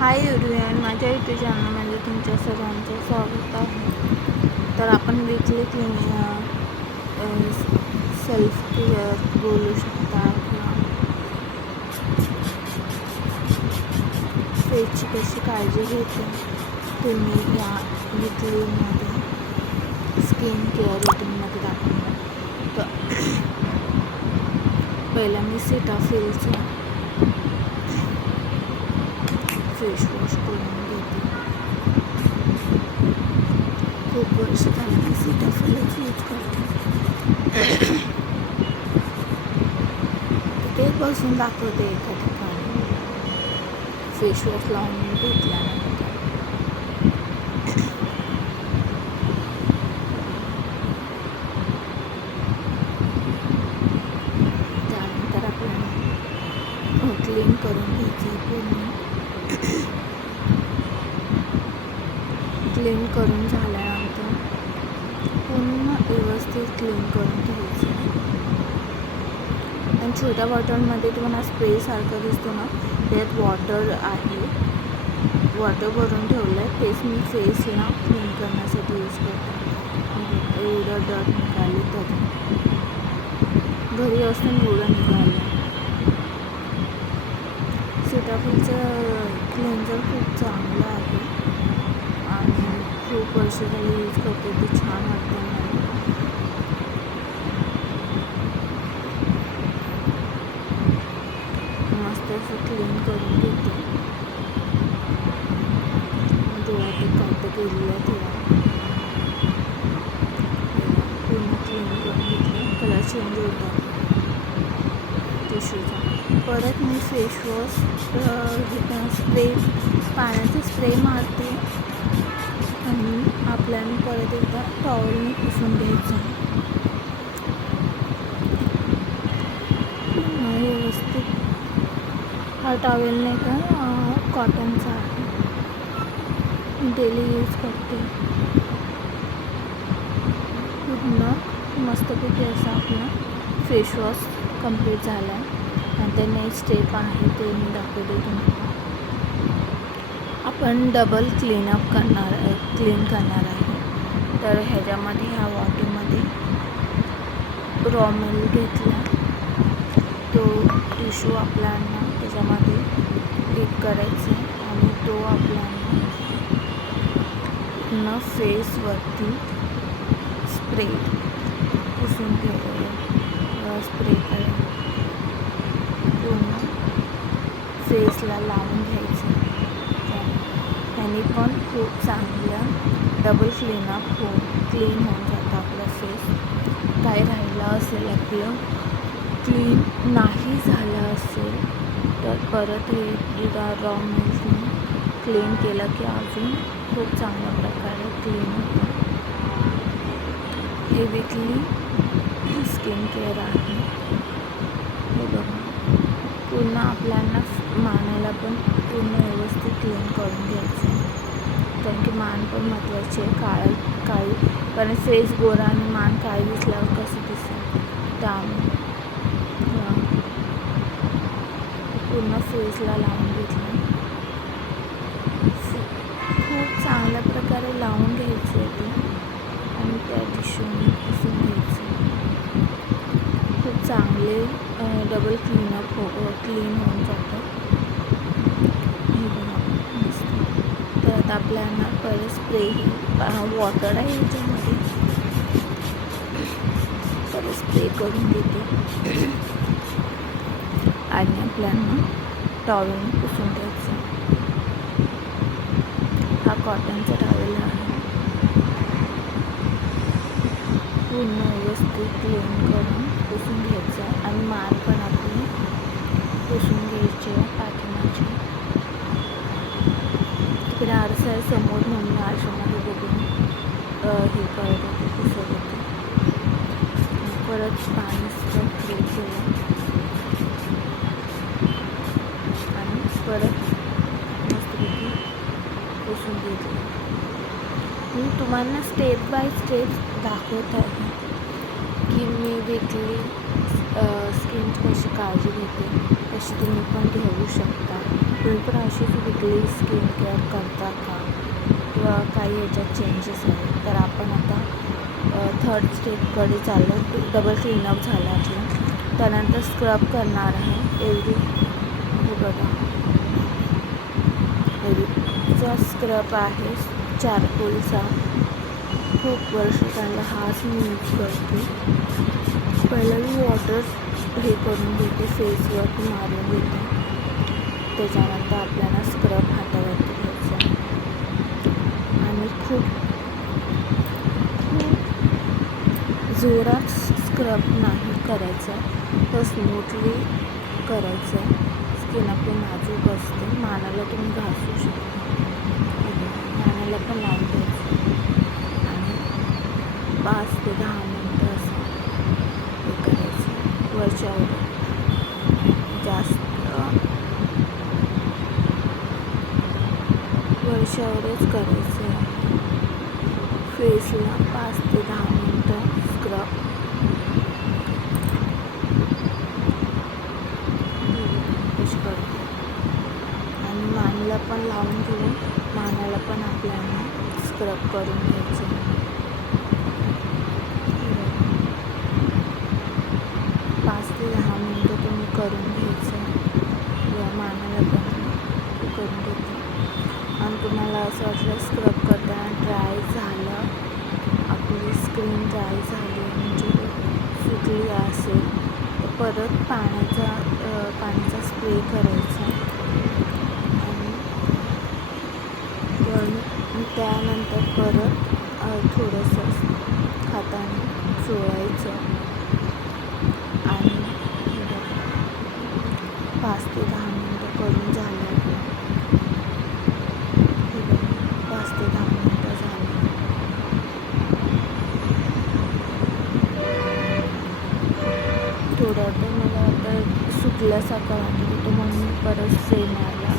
Hi everyone, माझ्या YouTube चॅनलमध्ये तुमच्या सर्वांचं स्वागत आहे. तर आपण वीकली सेल्फ केअर बोलू शकता किंवा फेसची कशी काळजी घेते तुम्ही या वीकलीमध्ये स्किन केअर रुटीनमध्ये दाखवणार. तर पहिला मी सीटाफिलचं फेस वॉश करून घेते. खूप वर्ष झाली मी सीटाफिलच यूज करते. ते बसून दाखवते एका ठिकाणी फेस वॉश लावून घेतल्यानंतर. त्यानंतर आपल्याला क्लीन करून घ्यायचं पूर्ण. क्लीन करून झाल्यानंतर पूर्ण व्यवस्थित क्लीन करून घ्यायचं. आणि छोट्या बॉटलमध्ये तुम्हाला स्प्रेसारखं दिसतो ना, त्यात वॉटर आहे, वॉटर भरून ठेवलं आहे. तेच मी फेसला क्लीन करण्यासाठी यूज करते. एवढं डट निघाली तर घरी असताना एवढं निघालं. सीटाफिलचं क्लेन्झर खूप चांगलं आहे आणि खूप वर्ष झाली यूज करते. ते छान वाटतं मला. मस्त असं क्लीन करून घेते. डोळ्यात काय तर केलेलं आहे तेव्हा पूर्ण क्लीन करून घेतलं. कलर चेंज होता टिश्यूचा. परत मी फेस वॉश स्प्रे, पाण्याचा स्प्रे मारते आणि आपल्याला परत एकदा टॉवेलने पुसून घ्यायचं. व्यवस्थित. हा टॉवेल नाही का कॉटनचा आहे, डेली यूज करते. पूर्ण मस्तपैकी असा आपला फेस वॉश कंप्लीट झाला आहे. नंतर नेक्स्ट स्टेप आहे ते मी दाखवते तुम्हाला. आपण डबल क्लीन करणार आहे. तर ह्याच्यामध्ये ह्या वॉटरमध्ये रॉ मिल्क घेतला, तो टिश्यू आपल्याला त्याच्यामध्ये डिप करायचा आहे आणि तो आपल्याला पूर्ण फेसवरती स्प्रे पुसून ठेवलेलं स्प्रे करायचं. पूर्ण फेसला लावून घ्यायचं. त्याने पण खूप चांगलं डबल क्लीन होऊन जातं आपलं फेस. काय राहिलं असेल आपलं क्लीन नाही झालं असेल तर परत हे रॉ मिल्कने क्लीन केलं की अजून खूप चांगल्या प्रकारे क्लीन होतं. हे वीकली स्किन केअर आहे. हे बघा, पूर्ण आपल्याला मानेला पण पूर्ण व्यवस्थित क्लीन करून घ्यायचं आहे. कारण की मान पण महत्त्वाची आहे. काळी कारण फेस गोरा आणि मान काळी दिसल्यावर कसं दिसेल, त्यामुळे पूर्ण फेसला लावून घेतलं. खूप चांगल्या प्रकारे लावून घ्यायचं आहे ते आणि त्या टिश्यूने पुसून घ्यायचं. खूप चांगले डबल क्लीन होऊन जातं. हे बघा मस्त. तर आता आपल्याला परत स्प्रे वॉटर आहे याच्यामध्ये, परत स्प्रे करून घेते आणि आपल्याला टॉवेलने पुसून घ्यायचं. हा कॉटनचा टॉवेल आहे. पूर्ण व्यवस्थित क्लीन करून पुसून घ्यायचं आणि मान पण आपली पुसून घ्यायची आहे पाठीमागची. तिकडे आरसा आहे समोर म्हणून आरशामध्ये बघून हे करत होते, पुसत होते. परत पाणी स्प्रे केलं आणि परत मस्तपैकी पुसून घेतलं. मी तुम्हाला स्टेप बाय स्टेप दाखवत आहे की मी वीकली स्किन कशी काळजी घेते, तशी तुम्ही पण घेऊ शकता. तुम्ही पण अशीच विकली स्किन केअर करता का, किंवा काही याच्यात चेंजेस आहेत? तर आपण आता थर्ड स्टेपकडे चाललो. डबल क्लीनअप झाला आपलं. त्यानंतर स्क्रब करणार आहे. हे बघा, एव्हरीचा स्क्रब आहे चारकोलचा. खूप वर्ष झालं हाच मी यूज करते. पहिला मी वॉटर हे करून घेते, फेसवरती मारून घेते. त्याच्यानंतर आपल्याला स्क्रब हातावरती घ्यायचा आणि खूप जोरात स्क्रब नाही करायचं, तर स्मूथली करायचं. स्किन आपली नाजूक असते. मानाला तुम्ही घासू शकता, मानाला पण लावून द्यायचं आणि 5 ते 10 मिनटं असं हे करायचं. वरच्यावर जास्त वरच्यावरच करायचं आहे. फेसला 5 ते 10 मिनटं स्क्रब. कशी करते आणि मानेला पण लावून घेऊन मानाला पण आपल्याला स्क्रब करून घ्यायचं. 5 ते 10 मिनटं तुम्ही करून घ्यायचं किंवा मानाला पण करून घेते. आणि तुम्हाला असं वाटलं स्क्रब करताना ड्राय झालं, आपली स्किन ड्राय झाली म्हणजे सुकली असेल, तर परत पाण्याचा स्प्रे करायचा आणि त्यानंतर परत थोडंसं हाताने चोळायचं आणि 5 ते 10 मिनटं करून झालं. 5 ते 10 मिनटं झालं. थोडं तर मला आता सुकल्यासारखं वाटत होतं, म्हणून मी परत स्प्रे मारला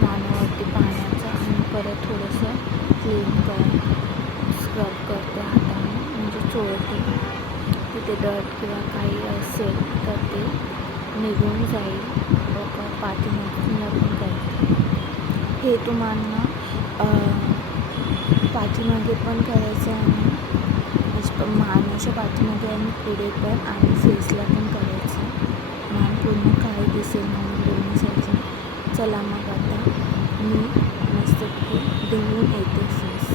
मानेवरती पाण्याचा आणि परत थोडंसं स्क्रब करते हाताने, म्हणजे चोळते. तिथे डर्ट किंवा काही असेल तर ते निघून जाईल. पाठीमागून पण करते. हे तुम्हाला पाठीमागे पण करायचं आणि मानेच्या पाठीमागे आणि पुढे पण आणि फेसला पण करायचं. मान पूर्ण काय दिसेल म्हणून दोन्ही साईडला. चला मग आता मी मस्तपैकी धुवून येते फेस.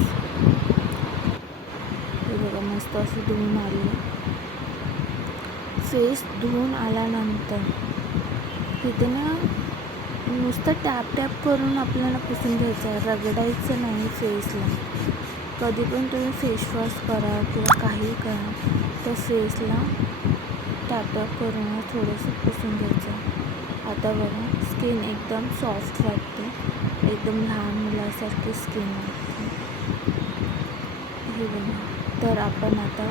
हे बघा, मस्त असं धुवून आले. फेस धुवून आल्यानंतर तिथे ना नुसतं टॅप करून आपल्याला पुसून घ्यायचं आहे, रगडायचं नाही फेसला. कधी पण तुम्ही फेसवॉश करा किंवा काही करा, तर फेसला टॅप करून थोडंसं पुसून घ्यायचं. आता बघा, स्किन एकदम सॉफ्ट वाटते, एकदम लहान मुलासारखी स्किन वाटते. हे बघा. तर आपण आता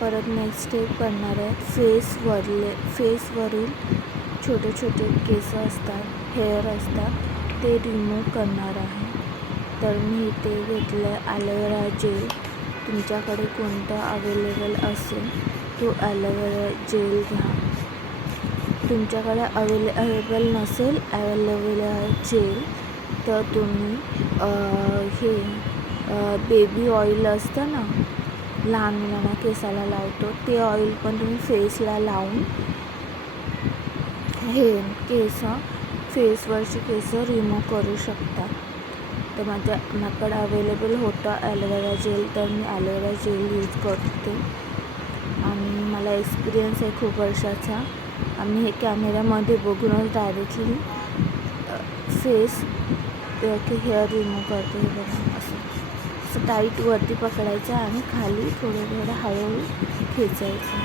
परत नेक्स्ट स्टेप करणार आहे. फेसवरील छोटे छोटे केस असतात, हेअर असतात, ते रिमूव्ह करणार आहे. तर मी इथे घेतलं ॲलोवेरा जेल. तुमच्याकडे कोणतं अवेलेबल असेल तो ॲलोवेरा जेल घ्या. तुमच्याकडे अवेलेबल नसेल ॲलोवेरा जेल, तर तुम्ही बेबी ऑइल असतं ना, लहान मुलांना केसाला लावतो, ते ऑइल पण तुम्ही फेसला लावून फेसवरची केस रिमूव्ह करू शकता. तर माझ्याकडे अवेलेबल होतं ॲलोवेरा जेल, तर मी ॲलोवेरा जेल यूज करते आणि मला एक्सपिरियन्स आहे खूप वर्षाचा. आम्ही हे कॅमेऱ्यामध्ये बघूनच डायरेक्टली हेअर रिमूव्ह करते. हे बघा, असं टाईट वरती पकडायचं आणि खाली थोडं थोडं हळूहळू खेचायचं.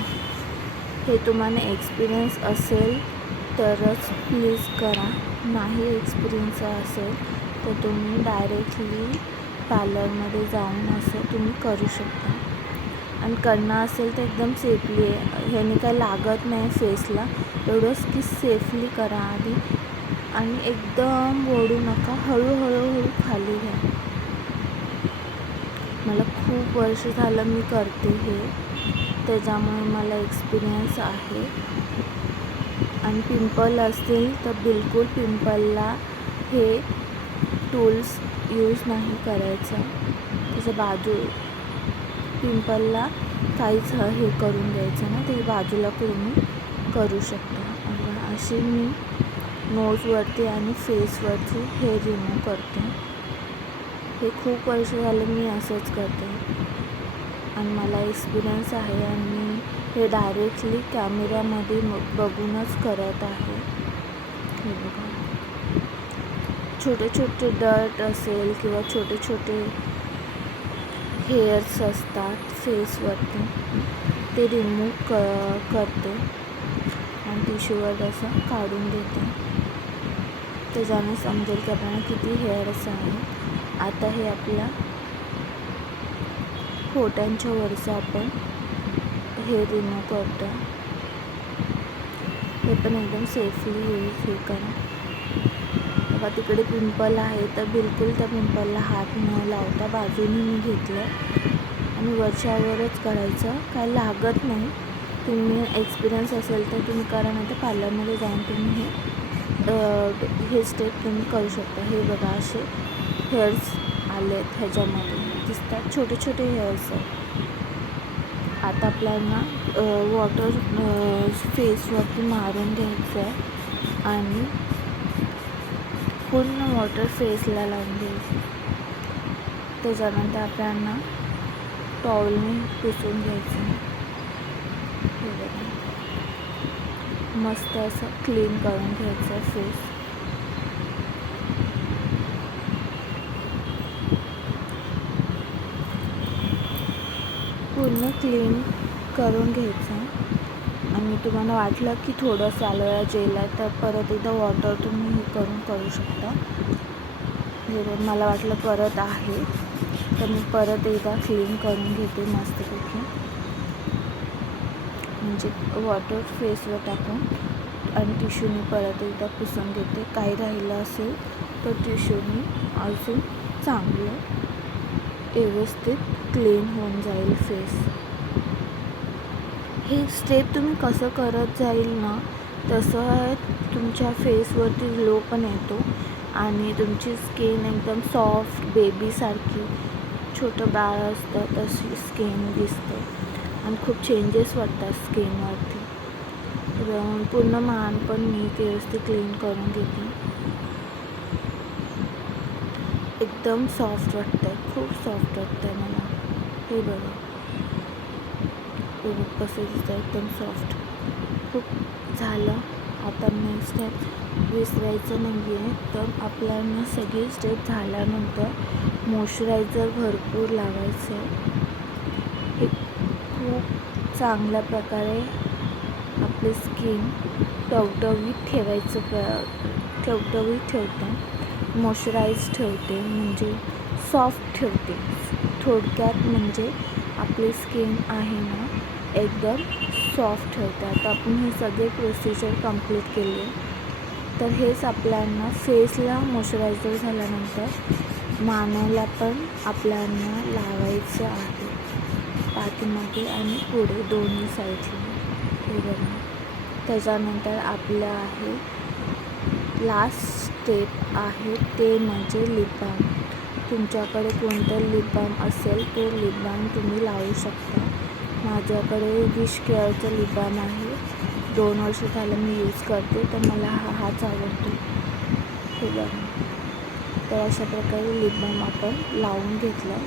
हे तुम्हाला एक्सपिरियन्स असेल तरच प्लीज करा. नाही एक्सपिरियन्स असेल तर तुम्ही डायरेक्टली पार्लरमध्ये जाऊन असं तुम्ही करू शकता. आणि करणं असेल तर एकदम सेफली आहे. ह्याने काय लागत नाही फेसला, एवढंच की सेफली करा आधी आणि एकदम ओढू नका, हळूहळू खाली घ्या. मला खूप वर्ष झालं मी करते हे, त्याच्यामुळे मला एक्सपिरियन्स आहे. आणि पिंपल असतील तर बिलकुल पिंपलला हे टूल्स यूज नाही करायचं. त्याच्या बाजू पिंपलला काहीच हे करून द्यायचं ना, ते बाजूला तुम्ही करू शकता. अशी मी नोजवरती आणि फेसवरती हेअर रिमूव्ह करते. हे खूप वर्ष झाले मी असंच करते आणि मला एक्सपिरियन्स आहे आणि मी हे डायरेक्टली कॅमेऱ्यामध्ये बघूनच करत आहे. हे बघा, छोटे छोटे डर्ट असेल किंवा छोटे छोटे हेअर्स असतात फेसवरती, ते रिमूव्ह करते आणि टिश्यूवर असं काढून देते. त्याच्याने समजेल की आपल्याला किती हेअर्स आहे. आता हे आपल्या पोटांच्या वरचं आपण हेअर रिमूव्ह करतो. हे पण एकदम सेफली यूज हे करा. बघा, तिकडे पिंपल आहे तर बिलकुल त्या पिंपलला हात न लावता बाजूने मी घेतलं आणि वरच्यावरच करायचं. काय लागत नाही. तुम्ही एक्सपिरियन्स असेल तर तुम्ही करा, नाही तर पार्लरमध्ये जाऊन तुम्ही हे स्टेप तुम्ही करू शकता. हे बघा, असे हेअर्स आले आहेत ह्याच्यामध्ये, दिसतात छोटे छोटे हेअर्स आहेत. आता आपल्याला वॉटर फेसवरती मारून घ्यायचं आहे आणि पूर्ण वॉटर फेसला लावून घ्यायचं. त्याच्यानंतर आपल्याला टॉवेलने पुसून घ्यायचं. हे बघा, मस्त असं क्लीन करून घ्यायचं फेस. पूर्ण क्लीन करून घ्यायचं आणि तुम्हाला वाटलं की थोडंसं ॲलोवेरा जेल आहे तर परत एकदा वॉटर तुम्ही हे करू शकता. हे मला वाटलं परत आहे तर मी परत एकदा क्लीन करून घेते मस्तपैकी. म्हणजे वॉटर फेसवर टाकून आणि टिश्यूनी परत एकदा पुसून घेते. काही राहिलं असेल तर टिश्यूनी अजून चांगलं व्यवस्थित क्लीन होऊन जाईल फेस. हे स्टेप तुम्ही कसं करत जाईल ना, तसं तुमच्या फेसवरती ग्लो पण येतो आणि तुमची स्किन एकदम सॉफ्ट बेबीसारखी, छोटं बाळ असतं तशी स्किन दिसते आणि खूप चेंजेस वाटतात स्किनवरती. पूर्ण मान पण मी व्यवस्थित क्लीन करून घेते. एकदम सॉफ्ट वाटतं आहे, खूप सॉफ्ट वाटतं आहे मला. हे बघा, कसं दिसतं, एकदम सॉफ्ट. खूप झालं. आता नेक्स्ट स्टेप विसरायचं नाही आहे, तर आपल्याला सगळी स्टेप झाल्यानंतर मॉइश्चरायझर भरपूर लावायचं आहे. हे खूप चांगल्या प्रकारे आपली स्किन टवटवीत ठेवते, मॉइश्चराईज ठेवते, म्हणजे सॉफ्ट ठेवते. थोडक्यात म्हणजे आपली स्किन आहे ना एकदम सॉफ्ट ठेवते. आता आपण हे सगळे प्रोसिजर कंप्लीट केले तर हेच आपल्याला फेसला मॉइश्चरायझर झाल्यानंतर मानेला पण आपल्याला लावायचं आहे, पाठीमागे आणि पुढे दोन्ही साईडला. हे बघा, त्याच्यानंतर आपलं आहे लास्ट स्टेप आहे ते म्हणजे लिप बाम. तुमच्याकडे कोणतं लिप बाम असेल ते लिप बाम तुम्ही लावू शकता. माझ्याकडे विश केअरचं लिप बाम आहे. 2 वर्ष झालं मी यूज करते तर मला हाच आवडतो. हे बघा, तर अशा प्रकारे लिप बाम आपण लावून घेतलं.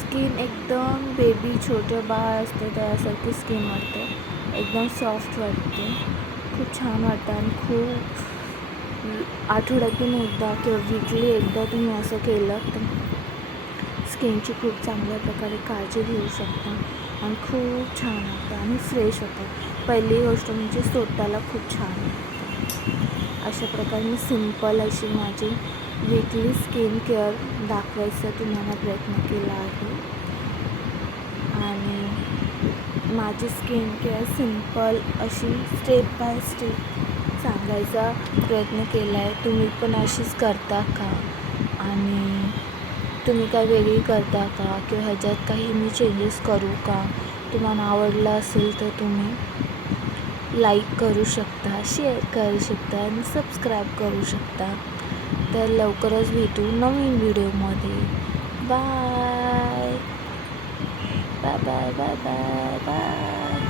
स्किन एकदम बेबी छोटं बाळ असते त्यासारखी स्किन वाटते, एकदम सॉफ्ट वाटते, खूप छान वाटतं. आणि खूप आठवड्यातून एकदा किंवा वीकली एकदा तुम्ही असं केलं तर स्किनची खूप चांगल्या प्रकारे काळजी घेऊ शकता आणि खूप छान वाटतं आणि फ्रेश होतं. पहिली गोष्ट म्हणजे स्वतःला खूप छान वाटतं. अशा प्रकारे मी सिम्पल अशी माझी वीकली स्किन केअर दाखवायचा तुम्हाला प्रयत्न केला आहे आणि माझी स्किन केअर सिम्पल अशी स्टेप बाय स्टेप सांगायचा प्रयत्न केला आहे. तुम्ही पण अशीच करता का आणि तुम्ही काय वेगळी करता का किंवा ह्याच्यात काही मी चेंजेस करू का? तुम्हाला आवडलं असेल तर तुम्ही लाईक करू शकता, शेअर करू शकता आणि सबस्क्राईब करू शकता. तर लवकरच भेटू नवीन व्हिडिओमध्ये. Bye bye bye bye bye bye.